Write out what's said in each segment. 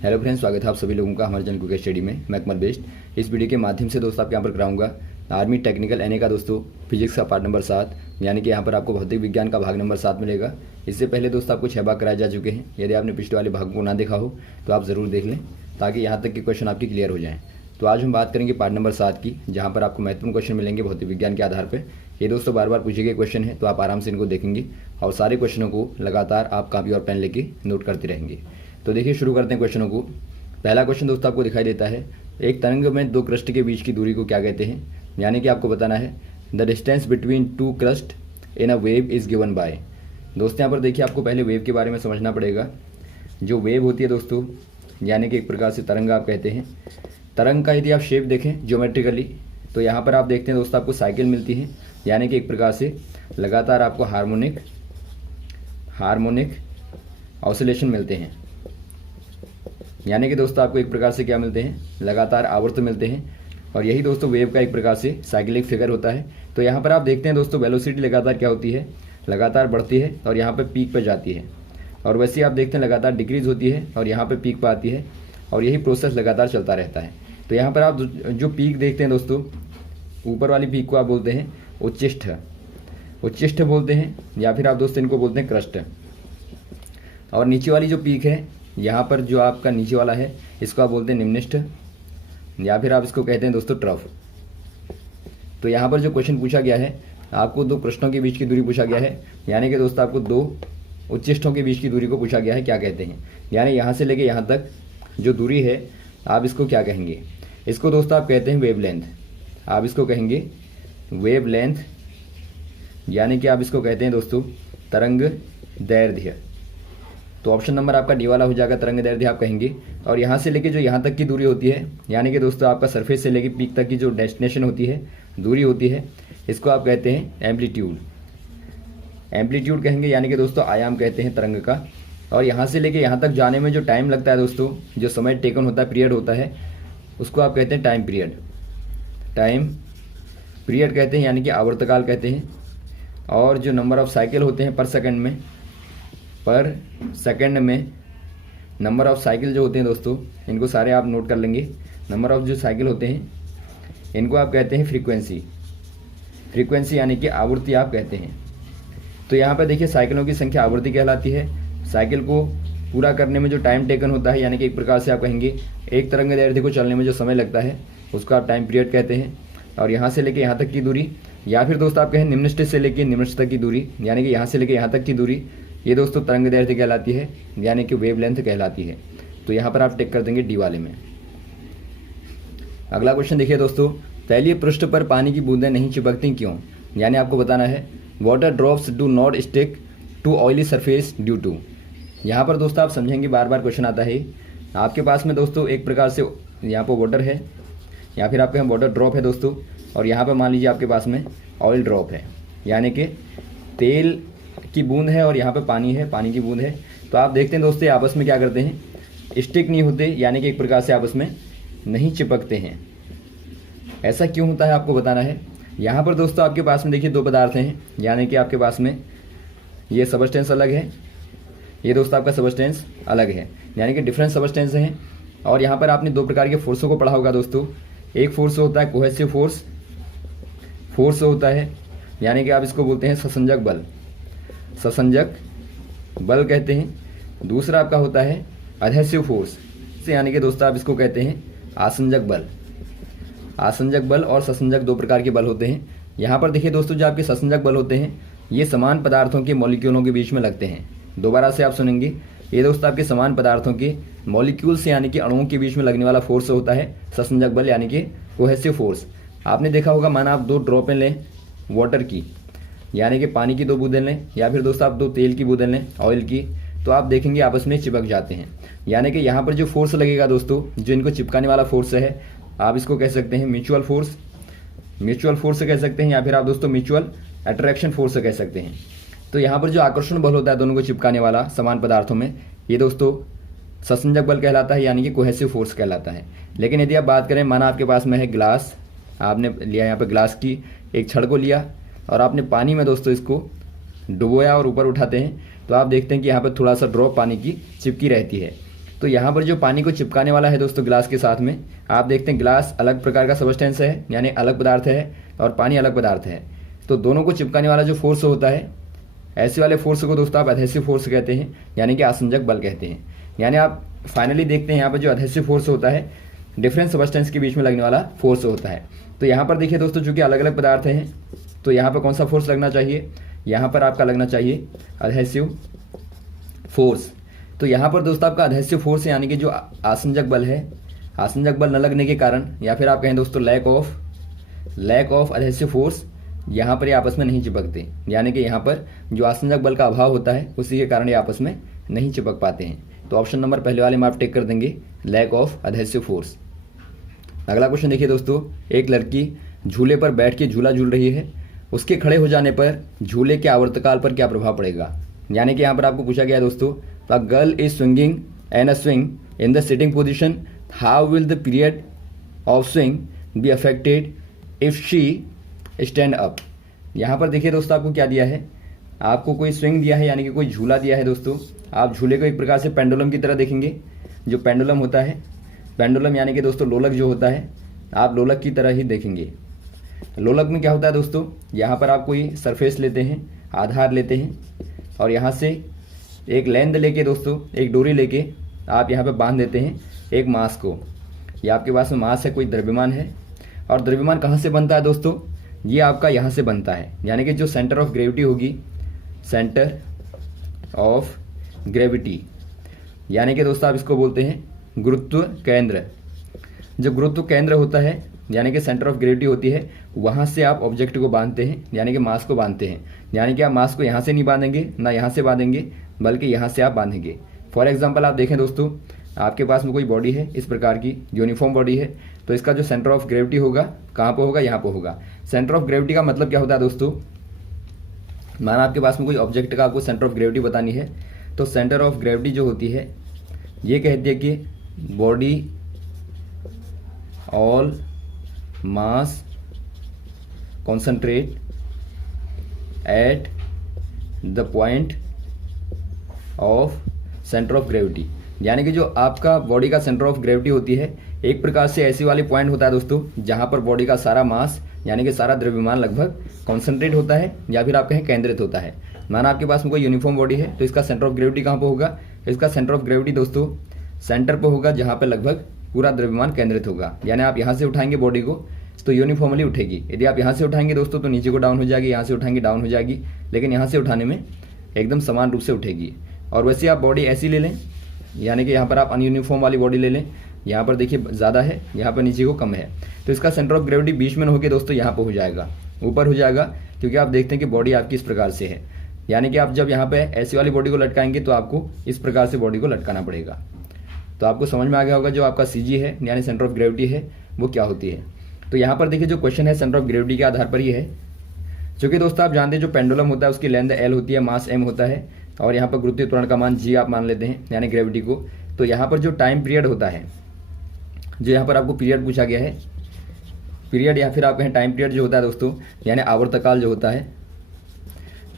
Hello friends, स्वागत है आप सभी लोगों का हमारे चैनल क्विक स्टडी में। मैं अकमल बेस्ट। इस वीडियो के माध्यम से दोस्तों आपके यहाँ पर कराऊंगा आर्मी टेक्निकल एनए का दोस्तों फिजिक्स का पार्ट नंबर 7, यानी कि यहाँ पर आपको भौतिक विज्ञान का भाग नंबर 7 मिलेगा। इससे पहले दोस्तों आपको 6 भाग कराए जा चुके हैं। यदि आपने पिछले वाले भाग को ना देखा हो तो आप ज़रूर देख लें, ताकि यहाँ तक के क्वेश्चन आपकी क्लियर हो जाएँ। तो आज हम बात करेंगे पार्ट नंबर 7 की, जहाँ पर आपको महत्वपूर्ण क्वेश्चन मिलेंगे भौतिक विज्ञान के आधार पर। ये दोस्तों बार बार पूछे गए क्वेश्चन है, तो आप आराम से इनको देखेंगे और सारे क्वेश्चनों को लगातार आप कॉपी और पेन लेके नोट करते रहेंगे। तो देखिए, शुरू करते हैं क्वेश्चनों को। पहला क्वेश्चन दोस्तों आपको दिखाई देता है, एक तरंग में दो क्रस्ट के बीच की दूरी को क्या कहते हैं। यानी कि आपको बताना है the distance between two crust in a wave is given by. दोस्तों यहाँ पर देखिए, आपको पहले वेव के बारे में समझना पड़ेगा। जो वेव होती है दोस्तों, यानी कि एक प्रकार से तरंग आप कहते हैं। तरंग का यदि आप शेप देखें ज्योमेट्रिकली, तो यहाँ पर आप देखते हैं दोस्तों आपको साइकिल मिलती है, यानी कि एक प्रकार से लगातार आपको हार्मोनिक ऑसिलेशन मिलते हैं। यानी कि दोस्तों आपको एक प्रकार से क्या मिलते हैं, लगातार आवर्त मिलते हैं। और यही दोस्तों वेव का एक प्रकार से साइक्लिक फिगर होता है। तो यहाँ पर आप देखते हैं दोस्तों वेलोसिटी लगातार क्या होती है, लगातार बढ़ती है और यहाँ पर पीक पर जाती है। और वैसे ही आप देखते हैं लगातार डिक्रीज होती है और यहाँ पर पीक पर आती है, और यही प्रोसेस लगातार चलता रहता है। तो यहाँ पर आप जो पीक देखते हैं दोस्तों, ऊपर वाली पीक को आप बोलते हैं उच्चिष्ठ बोलते हैं, या फिर आप दोस्तों इनको बोलते हैं क्रस्ट। और नीचे वाली जो पीक है, यहाँ पर जो आपका नीचे वाला है, इसको आप बोलते हैं निम्निष्ठ, या फिर आप इसको कहते हैं दोस्तों ट्रफ। तो यहाँ पर जो क्वेश्चन पूछा गया है, आपको दो प्रश्नों के बीच की दूरी पूछा गया है, यानी कि दोस्तों आपको दो उच्चिष्ठों के बीच की दूरी को पूछा गया है, क्या कहते हैं। यानी यहाँ से लेके यहाँ तक जो दूरी है, आप इसको क्या कहेंगे। इसको दोस्तों आप कहते हैं वेवलेंथ। आप इसको कहेंगे वेवलेंथ, यानी कि आप इसको कहते हैं दोस्तों तरंग दैर्ध्य। तो ऑप्शन नंबर आपका डी वाला हो जाएगा, तरंग दैर्ध्य आप कहेंगे। और यहाँ से लेके जो यहाँ तक की दूरी होती है, यानी कि दोस्तों आपका सरफेस से लेके पीक तक की जो डेस्टिनेशन होती है, दूरी होती है, इसको आप कहते हैं एम्पलीट्यूड कहेंगे, यानी कि दोस्तों आयाम कहते हैं तरंग का। और यहाँ से लेके यहाँ तक जाने में जो टाइम लगता है दोस्तों, जो समय टेकन होता है, पीरियड होता है, उसको आप कहते हैं टाइम पीरियड कहते हैं, यानी कि आवर्तकाल कहते हैं। और जो नंबर ऑफ साइकिल होते हैं पर सेकंड में नंबर ऑफ साइकिल जो होते हैं दोस्तों, इनको सारे आप नोट कर लेंगे। नंबर ऑफ जो साइकिल होते हैं, इनको आप कहते हैं फ्रीक्वेंसी, यानी कि आवृत्ति आप कहते हैं। तो यहाँ पर देखिए, साइकिलों की संख्या आवृत्ति कहलाती है। साइकिल को पूरा करने में जो टाइम टेकन होता है, यानी कि एक प्रकार से आप कहेंगे एक तरंग दैर्ध्य को चलने में जो समय लगता है, उसको आप टाइम पीरियड कहते हैं। और यहाँ से लेके यहाँ तक की दूरी, या फिर दोस्तों आप कहें निम्नष्ट से लेके निम्नष्ट तक की दूरी, यानी कि यहाँ से लेके यहाँ तक की दूरी, ये दोस्तों तरंग दैर्ध्य कहलाती है, यानी कि वेवलेंथ कहलाती है। तो यहाँ पर आप टिक कर देंगे डी वाले में। अगला क्वेश्चन देखिए दोस्तों, तैलीय पृष्ठ पर पानी की बूंदें नहीं चिपकती क्यों। यानी आपको बताना है water drops do not stick to oily surface due to. यहाँ पर दोस्तों आप समझेंगे, बार बार क्वेश्चन आता है। आपके पास में दोस्तों एक प्रकार से यहाँ पर वाटर है, या फिर आपके यहाँ वाटर ड्रॉप है दोस्तों, और यहाँ पर मान लीजिए आपके पास में ऑयल ड्रॉप है, यानी कि तेल की बूंद है, और यहाँ पे पानी है, पानी की बूंद है। तो आप देखते हैं दोस्तों आपस में क्या करते हैं, स्टिक नहीं होते, यानी कि एक प्रकार से आपस में नहीं चिपकते हैं। ऐसा क्यों होता है आपको बताना है। यहाँ पर दोस्तों आपके पास में देखिए दो पदार्थ हैं, यानी कि आपके पास में ये सबस्टेंस अलग है, ये दोस्तों आपका सबस्टेंस अलग है, यानी कि डिफरेंट सबस्टेंस हैं। और यहाँ पर आपने दो प्रकार के फोर्सों को पढ़ा होगा दोस्तों। एक फोर्स होता है कोहेसिव फोर्स होता है, यानी कि आप इसको बोलते हैं ससंजक बल कहते हैं। दूसरा आपका होता है अधेसिव फोर्स, यानी कि दोस्तों आप इसको कहते हैं आसंजक बल और ससंजक दो प्रकार के बल होते हैं। यहाँ पर देखिए दोस्तों, जो आपके ससंजक बल होते हैं, ये समान पदार्थों के मॉलिक्यूलों के बीच में लगते हैं। दोबारा से आप सुनेंगे, ये दोस्तों आपके समान पदार्थों के मॉलिक्यूल्स यानी कि अणुओं के बीच में लगने वाला फोर्स होता है ससंजक बल, यानी कि कोहेसिव फोर्स। आपने देखा होगा, माना आप दो ड्रॉपें लें वाटर की, यानी कि पानी की दो बूंदें लें, या फिर दोस्तों आप दो तेल की बूंदें लें ऑयल की, तो आप देखेंगे आपस में चिपक जाते हैं। यानी कि यहाँ पर जो फोर्स लगेगा दोस्तों, जो इनको चिपकाने वाला फोर्स है, आप इसको कह सकते हैं म्यूचुअल फोर्स कह सकते हैं, या फिर आप दोस्तों म्यूचुअल अट्रैक्शन फोर्स कह सकते हैं। तो यहाँ पर जो आकर्षण बल होता है दोनों को चिपकाने वाला समान पदार्थों में, ये दोस्तों ससंजक बल कहलाता है, यानी कि कोहेसिव फोर्स कहलाता है। लेकिन यदि आप बात करें, माना आपके पास में है ग्लास, आपने लिया यहाँ पर ग्लास की एक छड़ को लिया, और आपने पानी में दोस्तों इसको डुबोया और ऊपर उठाते हैं, तो आप देखते हैं कि यहाँ पर थोड़ा सा ड्रॉप पानी की चिपकी रहती है। तो यहाँ पर जो पानी को चिपकाने वाला है दोस्तों ग्लास के साथ में, आप देखते हैं ग्लास अलग प्रकार का सबस्टेंस है, यानी अलग पदार्थ है, और पानी अलग पदार्थ है। तो दोनों को चिपकाने वाला जो फोर्स होता है, ऐसे वाले फोर्स को दोस्तों आप एडहेसिव फोर्स कहते हैं, यानी कि आसंजक बल कहते हैं। यानी आप फाइनली देखते हैं यहाँ पर जो एडहेसिव फोर्स होता है, डिफरेंट सबस्टेंस के बीच में लगने वाला फोर्स होता है। तो यहाँ पर देखिए दोस्तों, चूंकि अलग अलग पदार्थ हैं, तो यहाँ पर कौन सा फोर्स लगना चाहिए, यहाँ पर आपका लगना चाहिए एडहेसिव फोर्स। तो यहाँ पर दोस्तों आपका एडहेसिव फोर्स यानी कि जो आसंजक बल है, आसंजक बल न लगने के कारण, या फिर आप कहें दोस्तों लैक ऑफ एडहेसिव फोर्स, यहाँ पर ये आपस में नहीं चिपकते। यानी कि यहाँ पर जो आसंजक बल का अभाव होता है, उसी के कारण ये आपस में नहीं चिपक पाते हैं। तो ऑप्शन नंबर पहले वाले में आप टिक कर देंगे, लैक ऑफ एडहेसिव फोर्स। अगला क्वेश्चन देखिए दोस्तों, एक लड़की झूले पर बैठ के झूला झूल रही है, उसके खड़े हो जाने पर झूले के आवर्तकाल पर क्या प्रभाव पड़ेगा। यानी कि यहाँ पर आपको पूछा गया दोस्तों, a girl is swinging and a swing in the sitting position, how will the period of swing be affected if she stand up. यहाँ पर देखिए दोस्तों, आपको क्या दिया है, आपको कोई स्विंग दिया है, यानी कि कोई झूला दिया है दोस्तों। आप झूले को एक प्रकार से पेंडुलम की तरह देखेंगे। जो पेंडुलम होता है, पेंडुलम यानी कि दोस्तों लोलक जो होता है, आप लोलक की तरह ही देखेंगे। लोलक में क्या होता है दोस्तों, यहाँ पर आप कोई सरफेस लेते हैं, आधार लेते हैं, और यहाँ से एक लेंथ लेके दोस्तों, एक डोरी लेके आप यहाँ पे बांध देते हैं एक मास को। ये आपके पास में मास है, कोई द्रव्यमान है, और द्रव्यमान कहाँ से बनता है दोस्तों, ये आपका यहाँ से बनता है। यानी कि जो सेंटर ऑफ ग्रेविटी होगी, सेंटर ऑफ ग्रेविटी, यानी कि दोस्तों आप इसको बोलते हैं गुरुत्व केंद्र। जो गुरुत्व केंद्र होता है, यानी कि सेंटर ऑफ ग्रेविटी होती है, वहाँ से आप ऑब्जेक्ट को बांधते हैं, यानी कि मास को बांधते हैं। यानी कि आप मास को यहाँ से नहीं बांधेंगे, ना यहाँ से बांधेंगे, बल्कि यहाँ से आप बांधेंगे। फॉर एग्जाम्पल आप देखें दोस्तों, आपके पास में कोई बॉडी है इस प्रकार की, यूनिफॉर्म बॉडी है, तो इसका जो सेंटर ऑफ ग्रेविटी होगा कहाँ पर होगा, यहाँ पर होगा। सेंटर ऑफ ग्रेविटी का मतलब क्या होता है दोस्तों, माना आपके पास में कोई ऑब्जेक्ट का आपको सेंटर ऑफ ग्रेविटी बतानी है, तो सेंटर ऑफ ग्रेविटी जो होती है, ये कहती है कि body all mass concentrate at the point of centre of gravity. यानी कि जो आपका बॉडी का सेंटर ऑफ ग्रेविटी होती है, एक प्रकार से ऐसी वाली पॉइंट होता है दोस्तों, जहां पर बॉडी का सारा मास यानी कि सारा द्रव्यमान लगभग कॉन्सेंट्रेट होता है, या फिर आप कहें केंद्रित होता है। माना आपके पास में कोई यूनिफॉर्म बॉडी है, तो इसका सेंटर ऑफ ग्रेविटी कहाँ पर होगा, इसका सेंटर ऑफ ग्रेविटी दोस्तों सेंटर पर होगा, जहाँ पर लगभग पूरा द्रव्यमान केंद्रित होगा। यानी आप यहाँ से उठाएंगे बॉडी को तो यूनिफॉर्मली उठेगी। यदि आप यहाँ से उठाएंगे दोस्तों तो नीचे को डाउन हो जाएगी, यहाँ से उठाएंगे डाउन हो जाएगी, लेकिन यहाँ से उठाने में एकदम समान रूप से उठेगी। और वैसे आप बॉडी ऐसी ले लें, यानी कि यहाँ पर आप अनयूनिफॉर्म वाली बॉडी ले लें, यहाँ पर देखिए ज़्यादा है, यहाँ पर नीचे को कम है, तो इसका सेंटर ऑफ ग्रेविटी बीच में होकर दोस्तों यहाँ पर हो जाएगा, ऊपर हो जाएगा, क्योंकि आप देखते हैं कि बॉडी आपकी इस प्रकार से है। यानी कि आप जब यहाँ पे ऐसी वाली बॉडी को लटकाएंगे तो आपको इस प्रकार से बॉडी को लटकाना पड़ेगा। तो आपको समझ में आ गया होगा जो आपका CG है, यानी सेंटर ऑफ ग्रेविटी है, वो क्या होती है। तो यहाँ पर देखिए जो क्वेश्चन है सेंटर ऑफ ग्रेविटी के आधार पर ही है, क्योंकि दोस्तों आप जानते हैं जो पेंडुलम होता है उसकी लेंथ L होती है, मास M होता है, और यहाँ पर गुरुत्वीय त्वरण का मान G आप मान लेते हैं, यानी ग्रेविटी को। तो यहाँ पर जो टाइम पीरियड होता है, जो यहाँ पर आपको पीरियड पूछा गया है, पीरियड या फिर आप कहें टाइम पीरियड जो होता है दोस्तों, यानी आवर्तकाल जो होता है,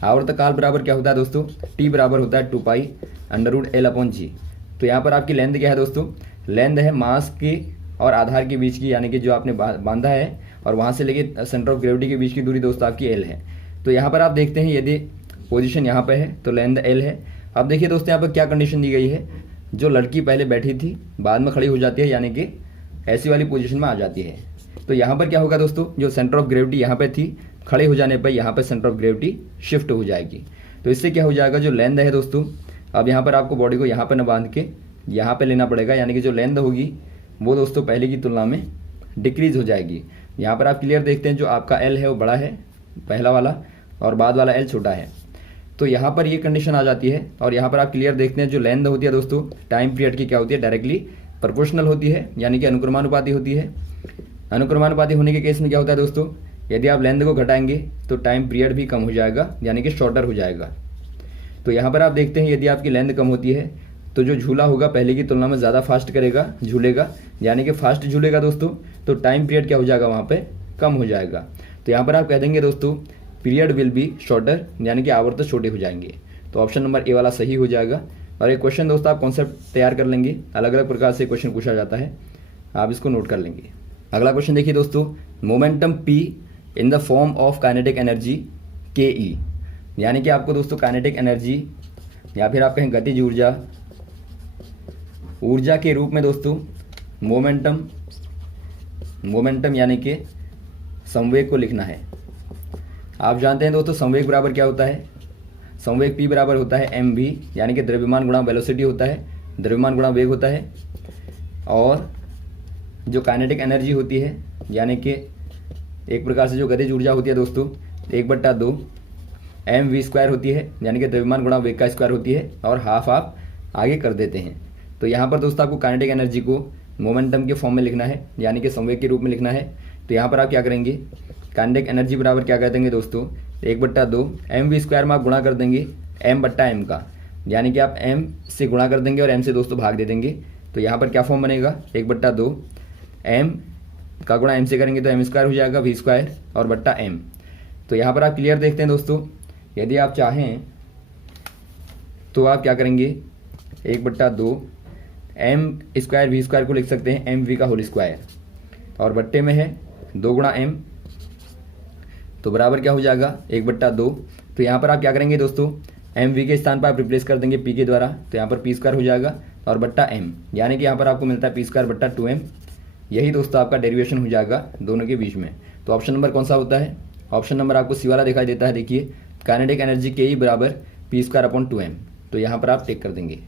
आवर्तकाल बराबर क्या होता है दोस्तों, T बराबर होता है 2π√L/G। तो यहाँ पर आपकी लेंथ क्या है दोस्तों, लेंथ है मास की और आधार के बीच की, यानी कि जो आपने बांधा है और वहाँ से लेके सेंटर ऑफ ग्रेविटी के बीच की दूरी दोस्तों आपकी L है। तो यहाँ पर आप देखते हैं यदि पोजीशन यहाँ पे है तो लेंथ L है। अब देखिए दोस्तों यहाँ पर क्या कंडीशन दी गई है, जो लड़की पहले बैठी थी बाद में खड़ी हो जाती है, यानी कि ऐसी वाली पोजीशन में आ जाती है। तो यहाँ पर क्या होगा दोस्तों, जो सेंटर ऑफ ग्रेविटी यहाँ पे थी, खड़े हो जाने पर यहाँ पर सेंटर ऑफ ग्रेविटी शिफ्ट हो जाएगी। तो इससे क्या हो जाएगा, जो लेंथ है दोस्तों, अब यहाँ पर आपको बॉडी को यहाँ पर न बांध के यहाँ पे लेना पड़ेगा, यानी कि जो लेंथ होगी वो दोस्तों पहले की तुलना में डिक्रीज हो जाएगी। यहाँ पर आप क्लियर देखते हैं जो आपका L है वो बड़ा है पहला वाला, और बाद वाला L छोटा है। तो यहाँ पर ये कंडीशन आ जाती है। और यहाँ पर आप क्लियर देखते हैं जो लेंथ होती है दोस्तों टाइम पीरियड की क्या होती है, डायरेक्टली प्रोपोर्शनल होती है, यानी कि अनुक्रमानुपाती होती है। अनुक्रमानुपाती होने के केस में क्या होता है दोस्तों, यदि आप लेंथ को घटाएंगे तो टाइम पीरियड भी कम हो जाएगा, यानी कि शॉर्टर हो जाएगा। तो यहाँ पर आप देखते हैं यदि आपकी लेंथ कम होती है तो जो झूला होगा पहले की तुलना में ज़्यादा फास्ट करेगा, झूलेगा, यानी कि फास्ट झूलेगा दोस्तों, तो टाइम पीरियड क्या हो जाएगा, वहाँ पे कम हो जाएगा। तो यहाँ पर आप कह देंगे दोस्तों पीरियड विल बी शॉर्टर, यानी कि आवर्त छोटे हो जाएंगे। तो ऑप्शन नंबर ए वाला सही हो जाएगा। और एक क्वेश्चन दोस्तों आप कॉन्सेप्ट तैयार कर लेंगे, अलग अलग प्रकार से क्वेश्चन पूछा जाता है, आप इसको नोट कर लेंगे। अगला क्वेश्चन देखिए दोस्तों, momentum P in the form of kinetic energy KE, यानी कि आपको दोस्तों काइनेटिक एनर्जी या फिर आप कहें गतिज ऊर्जा के रूप में दोस्तों मोमेंटम यानी कि संवेग को लिखना है। आप जानते हैं दोस्तों संवेग बराबर क्या होता है, संवेग P बराबर होता है mv, यानी कि द्रव्यमान गुणा वेलोसिटी होता है, द्रव्यमान गुणा वेग होता है। और जो काइनेटिक एनर्जी होती है यानी कि एक प्रकार से जो गतिज ऊर्जा होती है दोस्तों 1/2 mv² होती है, यानी कि द्रव्यमान गुणा वेग का स्क्वायर होती है, और हाफ आप आगे कर देते हैं। तो यहाँ पर दोस्तों आपको काइनेटिक एनर्जी को मोमेंटम के फॉर्म में लिखना है, यानी कि संवेग के रूप में लिखना है। तो यहाँ पर आप क्या करेंगे, काइनेटिक एनर्जी बराबर क्या कर देंगे दोस्तों 1/2 mv² में आप गुणा कर देंगे m/m का, यानी कि आप m से गुणा कर देंगे और m से दोस्तों भाग दे देंगे। तो यहाँ पर क्या फॉर्म बनेगा 1/2 m का गुणा m से करेंगे तो m² हो जाएगा v² और बट्टा m। तो यहाँ पर आप क्लियर देखते हैं दोस्तों, यदि आप चाहें तो आप क्या करेंगे 1/2 m² v² को लिख सकते हैं mv का होल स्क्वायर, और बट्टे में है 2 गुणा m, तो बराबर क्या हो जाएगा 1/2। तो यहाँ पर आप क्या करेंगे दोस्तों mv के स्थान पर आप रिप्लेस कर देंगे p के द्वारा, तो यहाँ पर p² हो जाएगा और बट्टा m, यानी कि यहाँ पर आपको मिलता है p² बट्टा 2m। यही दोस्तों आपका डेरिवेशन हो जाएगा दोनों के बीच में। तो ऑप्शन नंबर कौन सा होता है, ऑप्शन नंबर आपको सी वाला दिखाई देता है। देखिए काइनेटिक एनर्जी KE बराबर p²/2m, तो यहाँ पर आप टिक कर देंगे।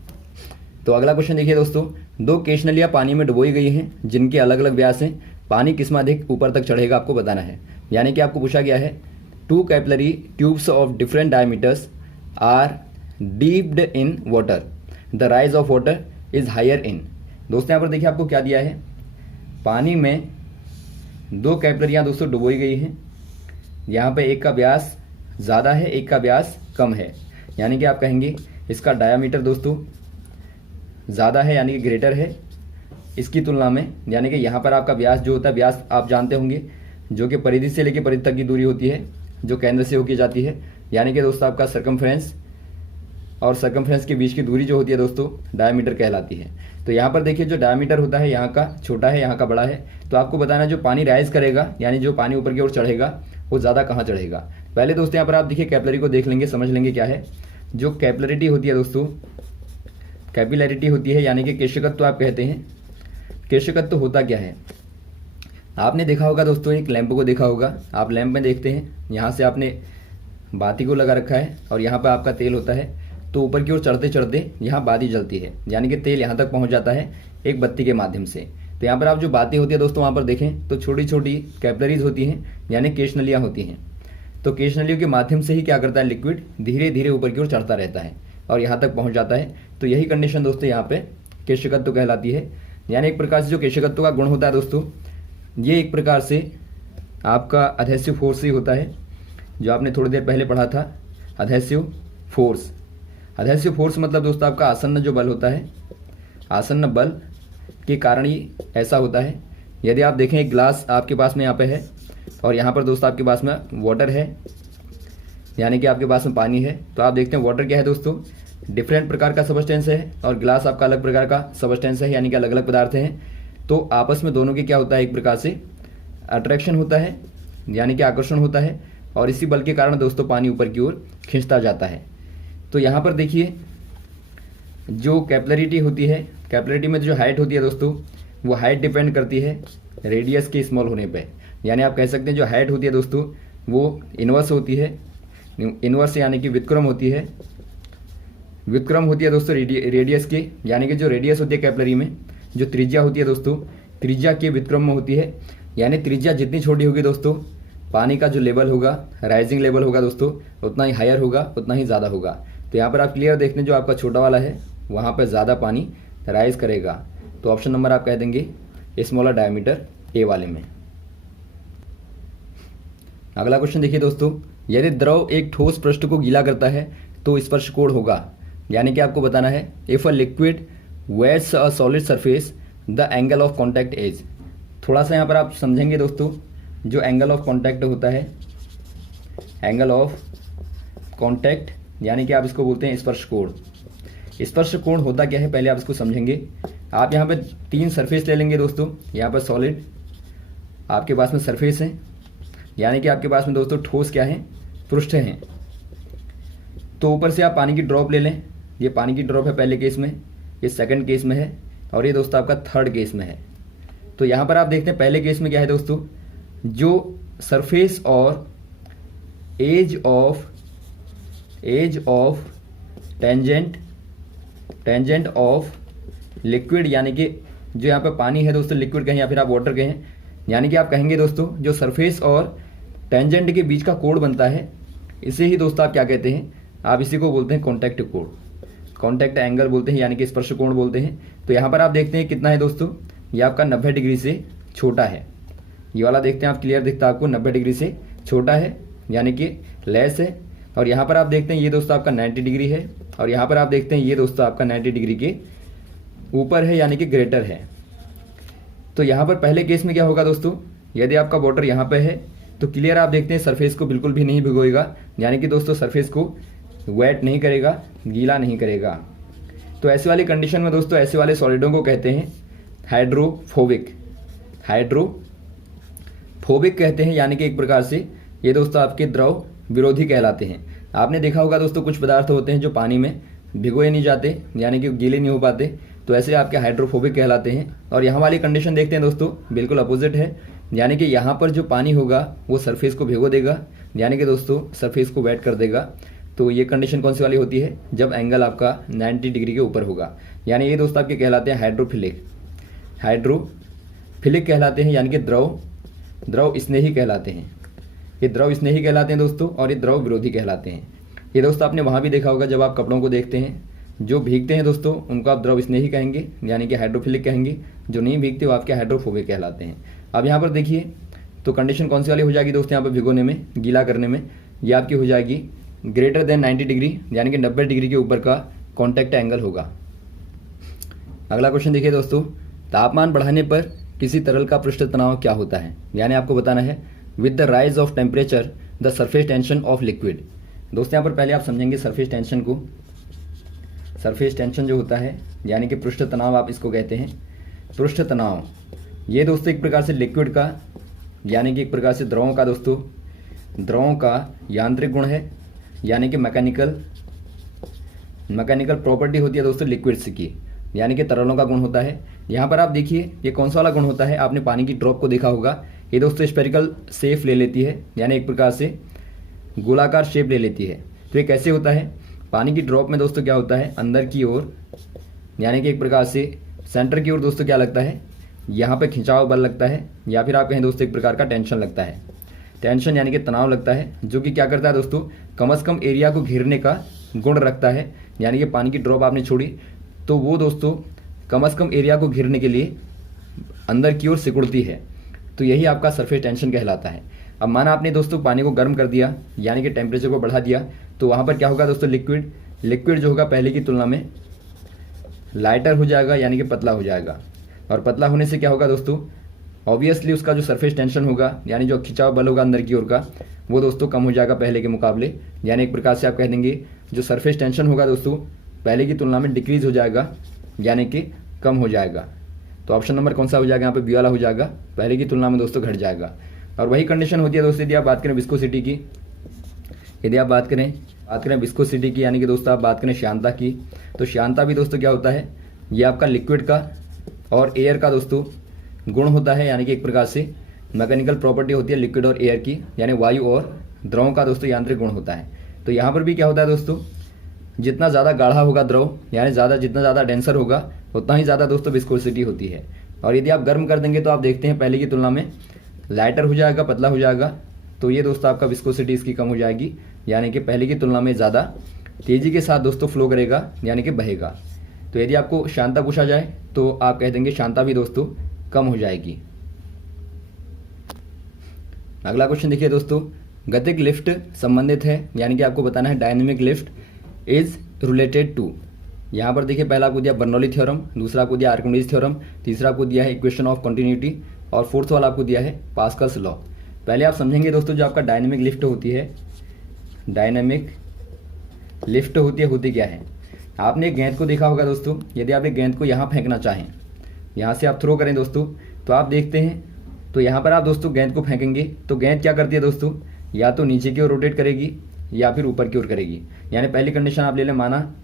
तो अगला क्वेश्चन देखिए दोस्तों, 2 केशनलियाँ पानी में डुबोई गई हैं जिनके अलग अलग व्यास हैं, पानी किसमें अधिक ऊपर तक चढ़ेगा आपको बताना है। यानी कि आपको पूछा गया है 2 capillary tubes of different diameters are dipped in water, the rise of water is higher in. दोस्तों यहाँ पर देखिए आपको क्या दिया है, पानी में 2 कैपिलरियाँ दोस्तों डुबोई गई हैं, यहाँ पे एक का व्यास ज़्यादा है एक का व्यास कम है, यानी कि आप कहेंगे इसका डायामीटर दोस्तों ज़्यादा है यानी कि ग्रेटर है इसकी तुलना में, यानी कि यहाँ पर आपका व्यास जो होता है, व्यास आप जानते होंगे जो कि परिधि से लेकर परिधि तक की दूरी होती है जो केंद्र से होकर जाती है, यानी कि दोस्तों आपका सर्कमफ्रेंस और सर्कमफ्रेंस के बीच की दूरी जो होती है दोस्तों डायमीटर कहलाती है। तो यहाँ पर देखिए जो डायमीटर होता है यहाँ का छोटा है यहाँ का बड़ा है, तो आपको बताना जो पानी राइज करेगा यानी जो पानी ऊपर की ओर चढ़ेगा वो ज़्यादा कहाँ चढ़ेगा। पहले दोस्तों यहाँ पर आप देखिए कैपिलरी को देख लेंगे, समझ लेंगे क्या है। जो कैपिलरिटी होती है दोस्तों, कैपिलरिटी होती है यानी कि केशकत्व आप कहते हैं। केशकत्व होता क्या है, आपने देखा होगा दोस्तों एक लैंप को देखा होगा, आप लैंप में देखते हैं यहाँ से आपने बाती को लगा रखा है और यहाँ पर आपका तेल होता है, तो ऊपर की ओर चढ़ते चढ़ते यहाँ बाती जलती है, यानी कि तेल यहाँ तक पहुँच जाता है एक बत्ती के माध्यम से। तो यहाँ पर आप जो बाती होती है दोस्तों वहाँ पर देखें तो छोटी छोटी कैपिलरीज होती हैं यानी केशनलियाँ होती हैं। तो केशनलियों के माध्यम से ही क्या करता है लिक्विड धीरे धीरे ऊपर की ओर चढ़ता रहता है और यहाँ तक पहुँच जाता है। तो यही कंडीशन दोस्तों यहाँ पे केशकत्व कहलाती है। यानी एक प्रकार से जो केशकत्व का गुण होता है दोस्तों, ये एक प्रकार से आपका अधेसिव फोर्स ही होता है, जो आपने थोड़ी देर पहले पढ़ा था अधेसिव फोर्स। अधेसिव फोर्स मतलब दोस्तों आपका आसन्न जो बल होता है, आसन्न बल के कारण ही ऐसा होता है। यदि आप देखें एक ग्लास आपके पास में यहाँ पे है और यहाँ पर दोस्तों आपके पास में वाटर है, यानी कि आपके पास में पानी है, तो आप देखते हैं वाटर क्या है दोस्तों डिफरेंट प्रकार का सबस्टेंस है और ग्लास आपका अलग प्रकार का सबस्टेंस है, यानी कि अलग अलग पदार्थ हैं। तो आपस में दोनों के क्या होता है एक प्रकार से अट्रैक्शन होता है यानी कि आकर्षण होता है, और इसी बल के कारण दोस्तों पानी ऊपर की ओर खींचता जाता है। तो यहाँ पर देखिए जो कैपिलरिटी होती है, कैपिलरिटी में जो हाइट होती है दोस्तों वो हाइट डिपेंड करती है रेडियस के स्मॉल होने पे, यानी आप कह सकते हैं जो हाइट होती है दोस्तों वो इनवर्स होती है, इनवर्स यानी कि व्युत्क्रम होती है, व्युत्क्रम होती है दोस्तों रेडियस के, यानी कि जो रेडियस होती है कैपिलरी में जो त्रिज्या होती है दोस्तों त्रिज्या के व्युत्क्रम में होती है। यानी त्रिज्या जितनी छोटी होगी दोस्तों पानी का जो लेवल होगा राइजिंग लेवल होगा दोस्तों उतना ही हायर होगा उतना ही ज़्यादा होगा। तो यहाँ पर आप क्लियर देखते हैं जो आपका छोटा वाला है वहाँ पर ज़्यादा पानी राइज करेगा। तो ऑप्शन नंबर आप कह देंगे स्मॉलर डायमीटर ए वाले में। अगला क्वेश्चन देखिए दोस्तों, यदि द्रव एक ठोस पृष्ठ को गीला करता है तो स्पर्श कोण होगा, यानी कि आपको बताना है if a liquid wets a solid surface the angle of contact is. थोड़ा सा यहाँ पर आप समझेंगे दोस्तों, जो एंगल ऑफ कॉन्टैक्ट होता है, एंगल ऑफ कॉन्टैक्ट यानी कि आप इसको बोलते हैं स्पर्श कोण। स्पर्श कोण होता क्या है पहले आप इसको समझेंगे। आप यहाँ पे 3 सरफेस ले लेंगे दोस्तों। यहाँ पर सॉलिड आपके पास में सरफेस है, यानी कि आपके पास में दोस्तों ठोस क्या है, पृष्ठ हैं। तो ऊपर से आप पानी की ड्रॉप ले लें। ये पानी की ड्रॉप है पहले केस में, ये सेकंड केस में है, और ये दोस्तों आपका थर्ड केस में है। तो यहाँ पर आप देखते हैं पहले केस में क्या है दोस्तों, जो सरफेस और edge of tangent of liquid, यानी कि जो यहाँ पर पानी है दोस्तों, लिक्विड कहें या फिर आप वाटर कहें, यानी कि आप कहेंगे दोस्तों जो सरफेस और टेंजेंट के बीच का कोण बनता है, इसे ही दोस्तों आप क्या कहते हैं, आप इसी को बोलते हैं कॉन्टैक्ट कोण, कॉन्टैक्ट एंगल बोलते हैं, यानी कि स्पर्श कोण बोलते हैं। तो यहाँ पर आप देखते हैं कितना है दोस्तों, ये आपका 90 डिग्री से छोटा है। ये वाला देखते हैं आप, क्लियर दिखता है आपको, 90 डिग्री से छोटा है, यानी कि लेस है। और यहाँ पर आप देखते हैं ये दोस्तों आपका 90 डिग्री है, और यहाँ पर आप देखते हैं ये दोस्तों आपका 90 डिग्री के ऊपर है, यानी कि ग्रेटर है। तो यहाँ पर पहले केस में क्या होगा दोस्तों, यदि आपका वाटर यहाँ पे है तो क्लियर आप देखते हैं सरफेस को बिल्कुल भी नहीं भिगोएगा, यानी कि दोस्तों सरफेस को वेट नहीं करेगा, गीला नहीं करेगा। तो ऐसे वाली कंडीशन में दोस्तों ऐसे वाले सॉलिडों को कहते हैं हाइड्रोफोबिक कहते हैं, यानी कि एक प्रकार से ये दोस्तों आपके द्रव विरोधी कहलाते हैं। आपने देखा होगा दोस्तों कुछ पदार्थ होते हैं जो पानी में भिगोए नहीं जाते, यानी कि गीले नहीं हो पाते, तो ऐसे आपके हाइड्रोफोबिक कहलाते हैं। और यहाँ वाली कंडीशन देखते हैं दोस्तों, बिल्कुल अपोजिट है, यानी कि यहाँ पर जो पानी होगा वो सरफेस को भिगो देगा, यानी कि दोस्तों सरफेस को वेट कर देगा। तो ये कंडीशन कौन सी वाली होती है, जब एंगल आपका 90 डिग्री के ऊपर होगा, यानी ये दोस्तों आपके कहलाते हैं हाइड्रोफिलिक कहलाते हैं, यानी कि द्रव स्नेही कहलाते हैं। ये द्रव स्नेही कहलाते हैं दोस्तों, और ये द्रव विरोधी कहलाते हैं। ये दोस्तों आपने वहाँ भी देखा होगा, जब आप कपड़ों को देखते हैं, जो भीगते हैं दोस्तों उनको आप द्रव स्नेही कहेंगे, यानी कि हाइड्रोफिलिक कहेंगे, जो नहीं भीगते वो आपके हाइड्रोफोबिक कहलाते हैं। अब यहाँ पर देखिए तो कंडीशन कौन सी वाली हो जाएगी दोस्तों, यहाँ पर भिगोने में, गीला करने में, ये आपकी हो जाएगी ग्रेटर देन 90 डिग्री, यानी कि 90 डिग्री के ऊपर का कॉन्टैक्ट एंगल होगा। अगला क्वेश्चन देखिए दोस्तों, तापमान बढ़ाने पर किसी तरल का पृष्ठ तनाव क्या होता है, यानी आपको बताना है with the rise of temperature the surface tension of liquid. दोस्तों यहाँ पर पहले आप समझेंगे सरफेस टेंशन को। सरफेस टेंशन जो होता है, यानी कि पृष्ठ तनाव आप इसको कहते हैं। पृष्ठ तनाव ये दोस्तों एक प्रकार से लिक्विड का, यानी कि एक प्रकार से द्रवों का यांत्रिक गुण है, यानी कि मैकेनिकल प्रॉपर्टी होती है दोस्तों लिक्विड्स की, यानी कि तरलों का गुण होता है। यहाँ पर आप देखिए ये कौन सा वाला गुण होता है, आपने पानी की ड्रॉप को देखा होगा, ये दोस्तों स्फेरिकल शेप ले लेती है, यानी एक प्रकार से गोलाकार शेप ले लेती है। तो ये कैसे होता है, पानी की ड्रॉप में दोस्तों क्या होता है, अंदर की ओर, यानी कि एक प्रकार से सेंटर की ओर दोस्तों क्या लगता है, यहाँ पे खिंचाव बल लगता है, या फिर आप कहें दोस्तों एक प्रकार का टेंशन लगता है। टेंशन यानी कि तनाव लगता है, जो कि क्या करता है दोस्तों, कम से कम एरिया को घेरने का गुण रखता है। यानी कि पानी की ड्रॉप आपने छोड़ी तो वो दोस्तों कम से कम एरिया को घेरने के लिए अंदर की ओर सिकुड़ती है। तो यही आपका सरफेस टेंशन कहलाता है। अब माना आपने दोस्तों पानी को गर्म कर दिया, यानी कि टेम्परेचर को बढ़ा दिया, तो वहाँ पर क्या होगा दोस्तों, लिक्विड जो होगा पहले की तुलना में लाइटर हो जाएगा, यानी कि पतला हो जाएगा। और पतला होने से क्या होगा दोस्तों, ऑब्वियसली उसका जो सरफेस टेंशन होगा, यानी जो खिंचाव बल होगा अंदर की ओर का, वो दोस्तों कम हो जाएगा पहले के मुकाबले। यानी एक प्रकार से आप कह देंगे जो सरफेस टेंशन होगा दोस्तों पहले की तुलना में डिक्रीज हो जाएगा, यानी कि कम हो जाएगा। तो ऑप्शन नंबर कौन सा हो जाएगा, यहाँ पे बी वाला हो जाएगा, पहले की तुलना में दोस्तों घट जाएगा। और वही कंडीशन होती है दोस्तों यदि आप बात करें विस्कोसिटी की, यदि आप बात करें विस्कोसिटी की, यानी कि दोस्तों आप बात करें श्यानता की, तो श्यानता भी दोस्तों क्या होता है, ये आपका लिक्विड का और एयर का दोस्तों गुण होता है, यानी कि एक प्रकार से मैकेनिकल प्रॉपर्टी होती है लिक्विड और एयर की, यानी वायु और द्रव का दोस्तों यांत्रिक गुण होता है। तो यहाँ पर भी क्या होता है दोस्तों, जितना ज़्यादा गाढ़ा होगा द्रव, यानी जितना ज़्यादा डेंसर होगा, उतना ही ज़्यादा दोस्तों विस्कोसिटी होती है। और यदि आप गर्म कर देंगे तो आप देखते हैं पहले की तुलना में लाइटर हो जाएगा, पतला हो जाएगा। तो ये दोस्तों आपका विस्कोसिटी इसकी कम हो जाएगी, यानी कि पहले की तुलना में ज़्यादा तेज़ी के साथ दोस्तों फ्लो करेगा, यानी कि बहेगा। तो यदि आपको श्यानता पूछा जाए तो आप कह देंगे श्यानता भी दोस्तों कम हो जाएगी। अगला क्वेश्चन देखिए दोस्तों, गतिक लिफ्ट संबंधित है, यानी कि आपको बताना है dynamic lift is related to. यहाँ पर देखिए पहला आपको दिया बर्नौली थ्योरम, दूसरा आपको दिया आर्किमिडीज थ्योरम, तीसरा आपको दिया है इक्वेशन ऑफ कंटिन्यूटी, और फोर्थ वाला आपको दिया है पास्कल्स लॉ। पहले आप समझेंगे दोस्तों जो आपका डायनेमिक लिफ्ट होती है, डायनेमिक लिफ्ट होती क्या है। आपने एक गेंद को देखा होगा दोस्तों, यदि आप एक गेंद को यहाँ फेंकना चाहें, यहाँ से आप थ्रो करें दोस्तों, तो आप देखते हैं तो यहाँ पर आप दोस्तों गेंद को फेंकेंगे तो गेंद क्या करती है दोस्तों, या तो नीचे की ओर रोटेट करेगी या फिर ऊपर की ओर करेगी। यानी पहली कंडीशन आप ले लें, माना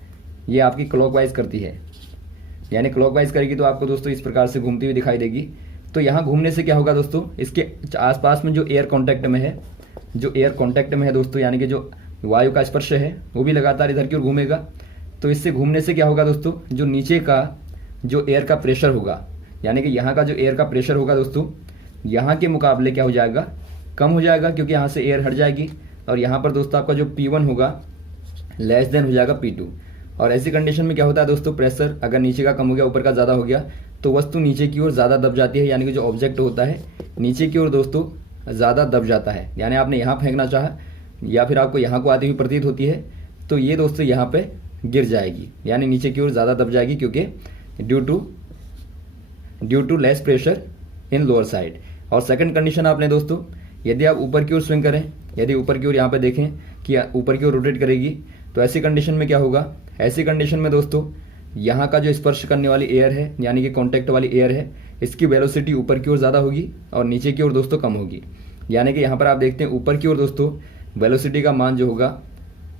ये आपकी क्लॉकवाइज करती है, यानी क्लॉकवाइज करेगी तो आपको दोस्तों इस प्रकार से घूमती हुई दिखाई देगी। तो यहाँ घूमने से क्या होगा दोस्तों, इसके आसपास में जो एयर कांटेक्ट में है, दोस्तों, यानी कि जो वायु का स्पर्श है वो भी लगातार इधर की ओर घूमेगा। तो इससे घूमने से क्या होगा दोस्तों, जो नीचे का जो एयर का प्रेशर होगा, यानी कि यहाँ का जो एयर का प्रेशर होगा दोस्तों, यहाँ के मुकाबले क्या हो जाएगा, कम हो जाएगा, क्योंकि यहाँ से एयर हट जाएगी। और यहाँ पर दोस्तों आपका जो P1 होगा लेस देन हो जाएगा P2। और ऐसी कंडीशन में क्या होता है दोस्तों, प्रेशर अगर नीचे का कम हो गया ऊपर का ज़्यादा हो गया तो वस्तु नीचे की ओर ज़्यादा दब जाती है, यानी कि जो ऑब्जेक्ट होता है नीचे की ओर दोस्तों ज़्यादा दब जाता है। यानी आपने यहाँ फेंकना चाहा या फिर आपको यहाँ को आती हुई प्रतीत होती है तो ये दोस्तों यहाँ पे गिर जाएगी, यानी नीचे की ओर ज़्यादा दब जाएगी, क्योंकि due to less pressure in lower side. और सेकंड कंडीशन आपने दोस्तों, यदि आप ऊपर की ओर स्विंग करें, यदि ऊपर की ओर यहाँ पे देखें कि ऊपर की ओर रोटेट करेगी, तो ऐसी कंडीशन में क्या होगा, ऐसी कंडीशन में दोस्तों यहाँ का जो स्पर्श करने वाली एयर है, यानी कि कॉन्टैक्ट वाली एयर है, इसकी वेलोसिटी ऊपर की ओर ज़्यादा होगी और नीचे की ओर दोस्तों कम होगी। यानी कि यहाँ पर आप देखते हैं ऊपर की ओर दोस्तों वेलोसिटी का मान जो होगा,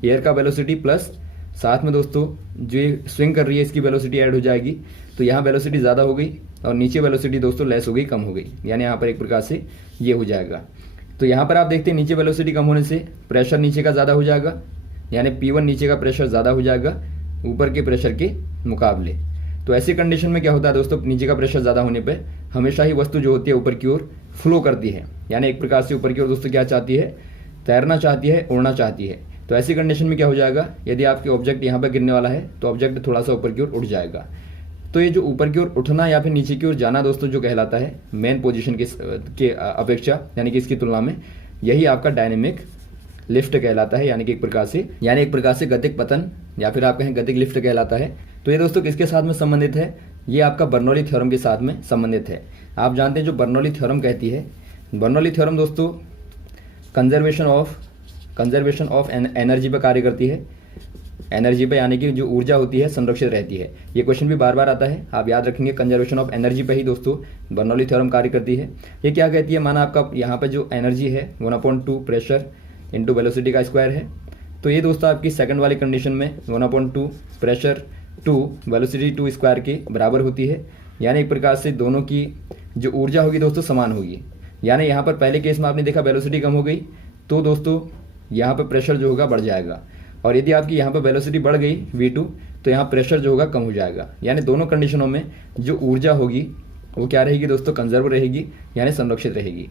एयर का वेलोसिटी प्लस साथ में दोस्तों जो ये स्विंग कर रही है इसकी वेलोसिटी ऐड हो जाएगी, तो यहाँ वेलोसिटी ज़्यादा हो गई और नीचे वेलोसिटी दोस्तों लेस हो गई, कम हो गई। यानी यहाँ पर एक प्रकार से ये हो जाएगा। तो यहाँ पर आप देखते हैं नीचे वेलोसिटी कम होने से प्रेशर नीचे का ज़्यादा हो जाएगा, यानी P1 नीचे का प्रेशर ज़्यादा हो जाएगा ऊपर के प्रेशर के मुकाबले। तो ऐसी कंडीशन में क्या होता है दोस्तों, नीचे का प्रेशर ज़्यादा होने पर हमेशा ही वस्तु जो होती है ऊपर की ओर फ्लो करती है, यानी एक प्रकार से ऊपर की ओर दोस्तों क्या चाहती है, तैरना चाहती है, उड़ना चाहती है। तो ऐसी कंडीशन में क्या हो जाएगा, यदि आपके ऑब्जेक्ट यहाँ पर गिरने वाला है तो ऑब्जेक्ट थोड़ा सा ऊपर की ओर उठ जाएगा। तो ये जो ऊपर की ओर उठना या फिर नीचे की ओर जाना दोस्तों जो कहलाता है मेन पोजीशन के अपेक्षा, यानी कि इसकी तुलना में, यही आपका डायनेमिक लिफ्ट कहलाता है, यानी कि एक प्रकार से गतिक पतन या फिर आप कहें गतिक लिफ्ट कहलाता है। तो ये दोस्तों किसके साथ में संबंधित है, ये आपका बर्नौली थ्योरम के साथ में संबंधित है। आप जानते हैं जो बर्नौली थ्योरम कहती है, बर्नौली थ्योरम दोस्तों कंजर्वेशन ऑफ एनर्जी पर कार्य करती है, एनर्जी पे, यानी कि जो ऊर्जा होती है संरक्षित रहती है। ये क्वेश्चन भी बार बार आता है, आप याद रखेंगे, कंजर्वेशन ऑफ एनर्जी पे ही दोस्तों बर्नौली थ्योरम कार्य करती है। ये क्या कहती है, माना आपका यहाँ पे जो एनर्जी है 1/2 प्रेशर इंटू वेलोसिटी का स्क्वायर है, तो ये दोस्तों आपकी सेकंड वाली कंडीशन में 1/2 प्रेशर टू वेलोसिटी 2 स्क्वायर के बराबर होती है। यानी एक प्रकार से दोनों की जो ऊर्जा होगी दोस्तों समान होगी। यानी यहाँ पर पहले केस में आपने देखा वेलोसिटी कम हो गई तो दोस्तों यहाँ पर प्रेशर जो होगा बढ़ जाएगा, और यदि आपकी यहाँ पर वेलोसिटी बढ़ गई V2 तो यहाँ प्रेशर जो होगा कम हो जाएगा। यानी दोनों कंडीशनों में जो ऊर्जा होगी वो क्या रहेगी दोस्तों, कंजर्व रहेगी, यानी संरक्षित रहेगी।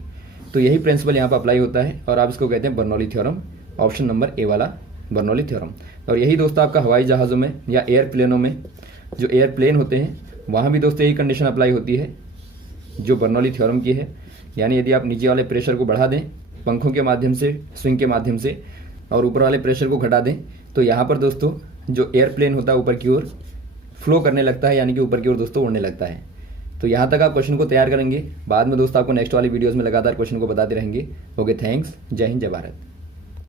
तो यही प्रिंसिपल यहाँ पर अप्लाई होता है और आप इसको कहते हैं Bernoulli theorem, option number A वाला बर्नौली थ्योरम। और यही दोस्तों आपका हवाई जहाज़ों में या एयरप्लेनों में, जो एयरप्लेन होते हैं वहाँ भी दोस्तों यही कंडीशन अप्लाई होती है जो बर्नौली थ्योरम की है। यानी यदि आप नीचे वाले प्रेशर को बढ़ा दें पंखों के माध्यम से, स्विंग के माध्यम से, और ऊपर वाले प्रेशर को घटा दें तो यहाँ पर दोस्तों जो एयरप्लेन होता है ऊपर की ओर फ्लो करने लगता है, यानी कि ऊपर की ओर दोस्तों उड़ने लगता है। तो यहाँ तक आप क्वेश्चन को तैयार करेंगे, बाद में दोस्तों आपको नेक्स्ट वाली वीडियोस में लगातार क्वेश्चन को बताते रहेंगे। ओके, थैंक्स, जय हिंद, जय भारत।